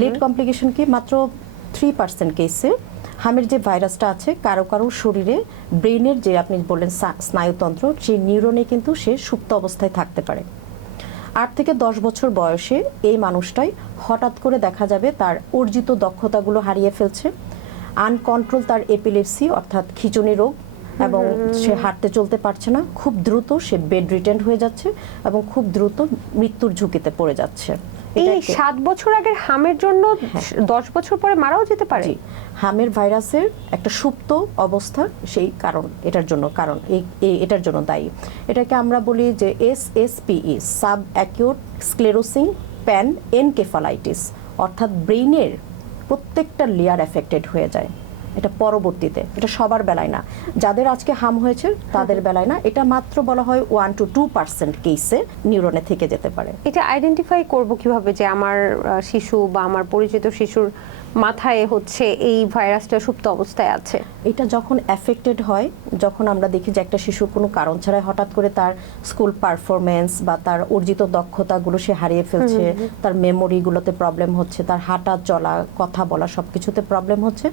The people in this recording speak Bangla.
লেট কমপ্লিকেশন কি মাত্র 3% কেসে হামের যে ভাইরাসটা আছে কারো কারো শরীরে ব্রেনের যে আপনি বললেন স্নায়ুতন্ত্র সেই নিউরনে কিন্তু সে সুপ্ত অবস্থায় থাকতে পারে। 8 থেকে 10 বছর বয়সে এই মানুষটাই হঠাৎ করে দেখা যাবে তার অর্জিত দক্ষতাগুলো হারিয়ে ফেলছে, আনকন্ট্রোল তার এপিলেপসি অর্থাৎ খিঁচুনি রোগ, এবং সে হাঁটতে চলতে পারছে না, খুব দ্রুত সে বেড রিটেন্ড হয়ে যাচ্ছে এবং খুব দ্রুত মৃত্যুর ঝুঁকিতে পড়ে যাচ্ছে। এই 7 বছর আগের হামের জন্য 10 বছর পরে মারাও যেতে পারে। হামের ভাইরাসের একটা সুপ্ত অবস্থা সেই কারণ এটার জন্য এটার জন্য দায়ী। এটাকে আমরা বলি যে SSPE sub acute sclerosing pan encephalitis, অর্থাৎ ব্রেইনের প্রত্যেকটা লেয়ার এফেক্টেড হয়ে যায়। এটা পরবর্তীতে, এটা সবার বেলায় না, যাদের আজকে হাম হয়েছে তাদের বেলায় না, এটা মাত্র বলা হয় 1 to 2% কেসে নিউরনে থেকে যেতে পারে। এটা আইডেন্টিফাই করব কিভাবে যে আমার শিশু বা আমার পরিচিত শিশুর মাথায় হচ্ছে এই ভাইরাসটা সুপ্ত অবস্থায় আছে? এটা যখন এফেক্টেড হয়, যখন আমরা দেখি যে একটা শিশু কোনো কারণ ছাড়াই হঠাৎ করে তার স্কুল পারফরমেন্স বা তার অর্জিত দক্ষতাগুলো সে হারিয়ে ফেলছে, তার মেমোরিগুলোতে প্রবলেম হচ্ছে, তার হাঁটা চলা কথা বলা সব কিছুতে প্রবলেম হচ্ছে,